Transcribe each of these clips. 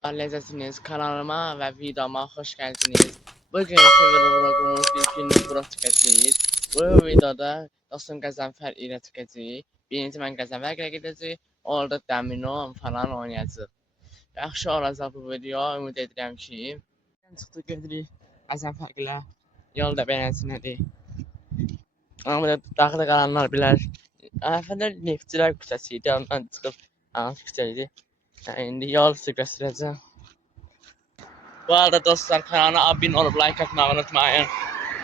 Lezzətiniz kanalıma və videoma xoş gəldiniz. Bugünkü vloqumuz bir günlük vlog çəkəcəyik. Bu videoda dostum Qəzənfər ilə çəkəcəyik. Birinci mən Qəzənfər ilə gedəcəyik. Orada domino falan oynayacağıq. Yaxşı olacaq bu video. Ümid edirəm ki. Çıxdıq gedirik Qəzənfər ilə. Yol da beləsinədir. Amma da dağda qalanlar bilər. Əvvəllər Neftçilər küçəsi idi. Ondan çıxıb küçə idi. İndi yol sizi göstərəcəm. Bu arada dostlar kanalına abone olup like atmayı unutmayın.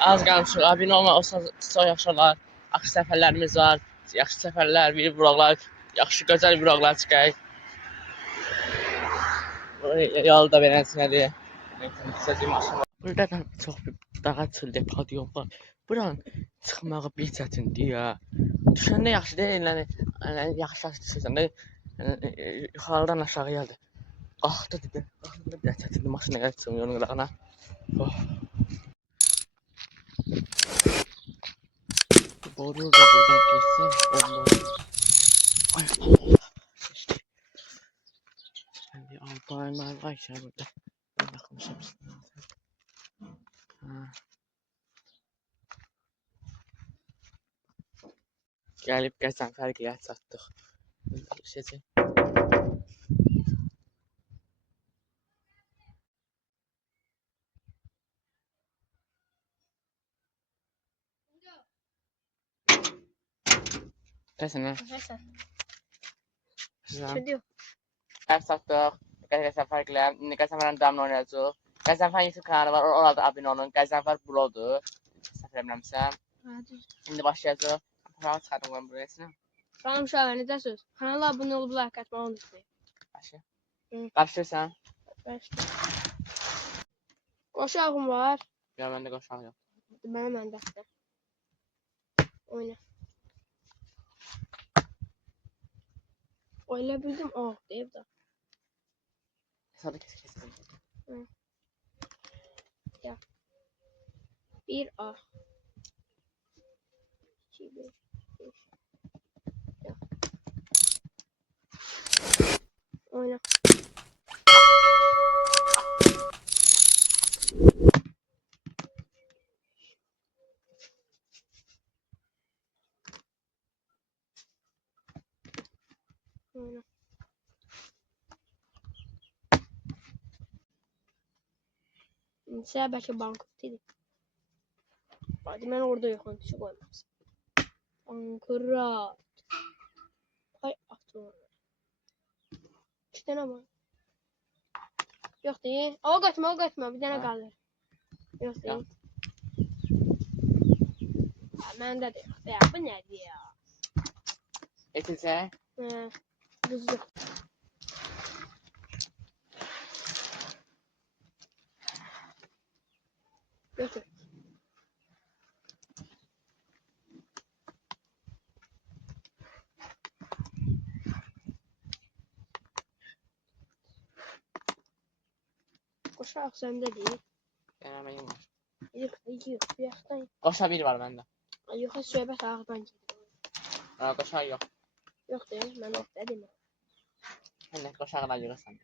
Az qalmışıq abone olmaq olsa yaxşı olar. Yaxşı səfərlərimiz var. Yaxşı səfərlər, bir vloglar, yaxşı gözəl vloglar çıxacaq. Yol da beləsinədir. Burada da çox bir dağa çöldə padion var. Buranın çıxmağı bir çətindir ya. Düşəndə yaxşı deyil, yəni yaxşı düşürsən də yuxarıdan aşağı gəldi. Qalxdı dedi. Qalxdı bir çətindir maşına gəlib çıxmıyor onun qırağına. Oh. Boru da buradan geçsin. Ay Allah. Bir albaylar var ya burada. Ben bakmışım. Gəlib Qəzənfər gilə çatdıq. Düşəcək. Qəzənə. Söylüyor. Çatdıq. Qəzənfər gilə. İndi Qəzənfərin damını oynayacaq. Qəzənfər YouTube kanalı var. Orada abone olun. Qəzənfər bloqdur. Səhv eləmirəmsəm. İndi başlayacaq. Kanal çıxardım ben buraya sinə. Salam uşaqlar, necəsiniz? Kanala abunə olub like atmağı unutmayın. Başı. Qarışırsan? Qoşağım var. Ya məndə qoşaq yox. Məndə. Oyna. Oyna bildim. Oh, deyib də. Hesabı kesin. Ya. 1 A. 2 5 5. Ya. Oyna. Oyna. Mesela belki bankrotiydi. Hadi ben orada yokum. Şu koymaz. Bankrot. Hay atıyor. İşte ne var? Yok değil. O kaçma. Bir tane kalır. Yok değil. Ya ben de yok. Ya bu ne ya? Etize. Düzdür. Götür. Koşarak sende değil. Denemeyim var. Yok. Bir yaştan. Qoşa bir var məndə. Yok, söhbət ağırdan gedir. Qoşa yox. Yok değil, ben dedim. Hələ qoşaqla yığırsan.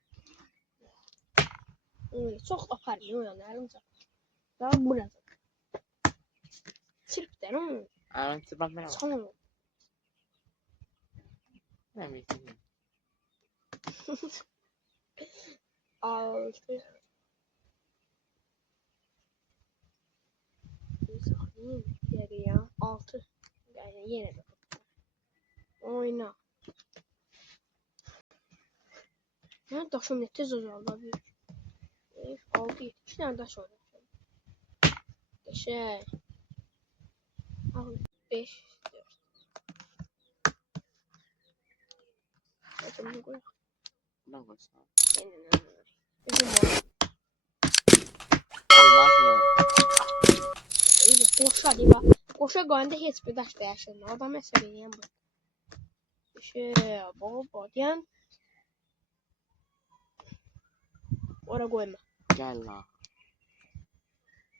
Öyle çok aparıyor oyanlarımca. Daha burada. Çırp derim. Mən çırpmaq mənə var. Son. Mən bitirdim. 6. Geriye 6. Yani yine de. Oyna. Ne taşım ne tez azaldı abi. 6 70 tane taş oldu. Şey. 5 4. Açalım koy. Bundan qoşaq. Bizim var. Olmaz mı? Qoşa deyib. Qoşa qoyanda heç bir daş da yaşamır. Adam məsələ eləyən bu. Baba deyən. Ora qoyma. Gəl la.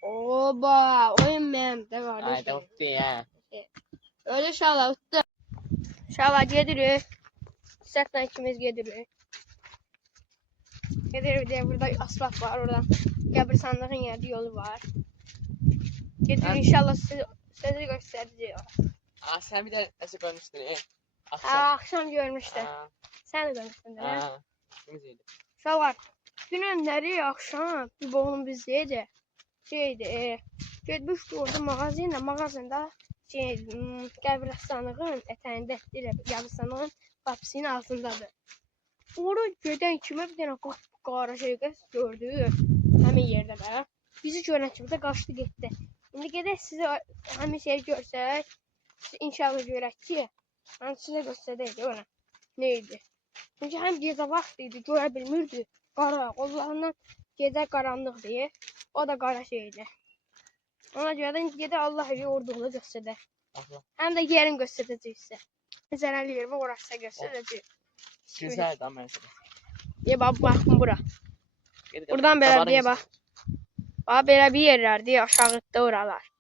Oba, oyun məndə qardaş. Ay da utdu ya. Öyle şala utdu. Şala gedirik. Sətlə ikimiz gedirik. Gelir diye burada asfalt var oradan. Qəbristanlığın yeri yolu var. Gelir Ha. inşallah size göstereceğim. Aa, sen bir de nasıl görmüştün? Akşam görmüştüm. Aa, Sen de görmüştün değil mi? aa. Kimsiydi? Uşaqlar, günləri axşam bir boğulun bizdeydi. Getmişdi orada mağazında qəbristanlığın ətəyində, qəbristanlığın qapısının altındadır. Orada gedən kimi bir dənə qara şey gördü, həmin yerdə də. Bizi görən kimi də qaçdı getdi. İndi gedək sizə həmin şeyi görsək, inşallah görək ki, mən sizə göstərəcəyim ona. Nə idi? Çünki həm gecə vaxt idi, görə bilmirdi. Qara, qollarından gecə qaranlıqdır. O da qara şeydir. Ona görə də gedə Allah evi orduğunu göstərər. Həm də yerin göstərəcək sizə. Zərərli yerimi orası göstərəcək. Güzel de ama mesela. Deyə baxın bura. Gel, Buradan belə kabarın deyə bax. Bax belə bir yerlər deyə aşağıda oralar.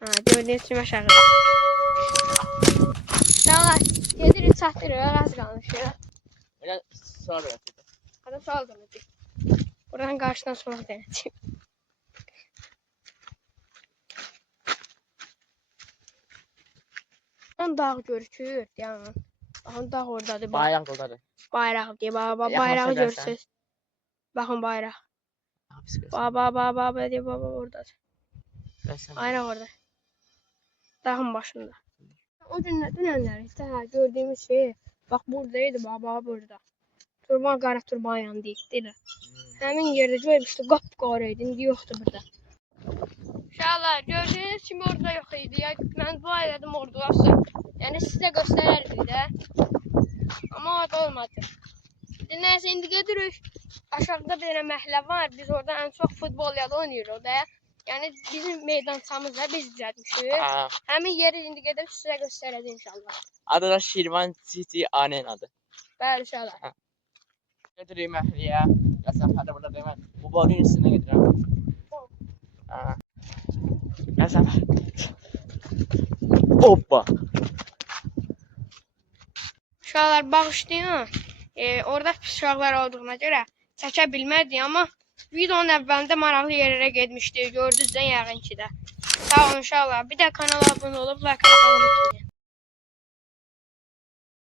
Ha, gördüyünüz kimi aşağıda. Dağlar, gedirik çatdırıq, az qalmışıq. Biraz sonra bırakıyordum. Hadi sağ ol Demetri. Buradan karşıdan sonra deneyeceğim. Dağ görükür yani. Bakın dağ oradadır. Bak. Bayrak dolardı. Bayrak diye baba Yaklaşa bayrağı gelsen. görürsünüz. Bakın bayrak. Baba diye baba oradadır. Aynen orada. Dağın başında. O dünenler işte gördüğümüz şey. Bak buradaydı baba burada. Turban qara turban yandı değil. Həmin yerdə görmüşdü, qapqara idi, indi yoxdur burada. Uşaqlar, gördüyünüz kimi orada yox idi. Ya, mən dua elədim orada olsa. Yəni sizə göstərərdik də. Amma orada olmadı. Nəysə, indi gedirik. Aşağıda bir dənə məhəllə var. Biz orada ən çox futbol yalı oynayırıq da. Yəni bizim meydançamızda biz düzəltmişik. Həmin yeri indi gedib sizə göstərəcəm inşallah. Adı da Şirvan City Arena'dı. Bəli uşaqlar. Götüreyim mahalleye. Ya sen hadi burada değil mi? Bu borun üstüne getireyim. Ya sen. Hoppa. Uşaqlar bağışlayın. Orada uşaqlar olduğuna görə çəkə bilmədik, amma videonun əvvəlində maraqlı yerlərə getmişdik. Gördünüz də yəqin ki də. Sağ olun uşaqlar. Bir də kanala abunə olub like atmayı unutmayın.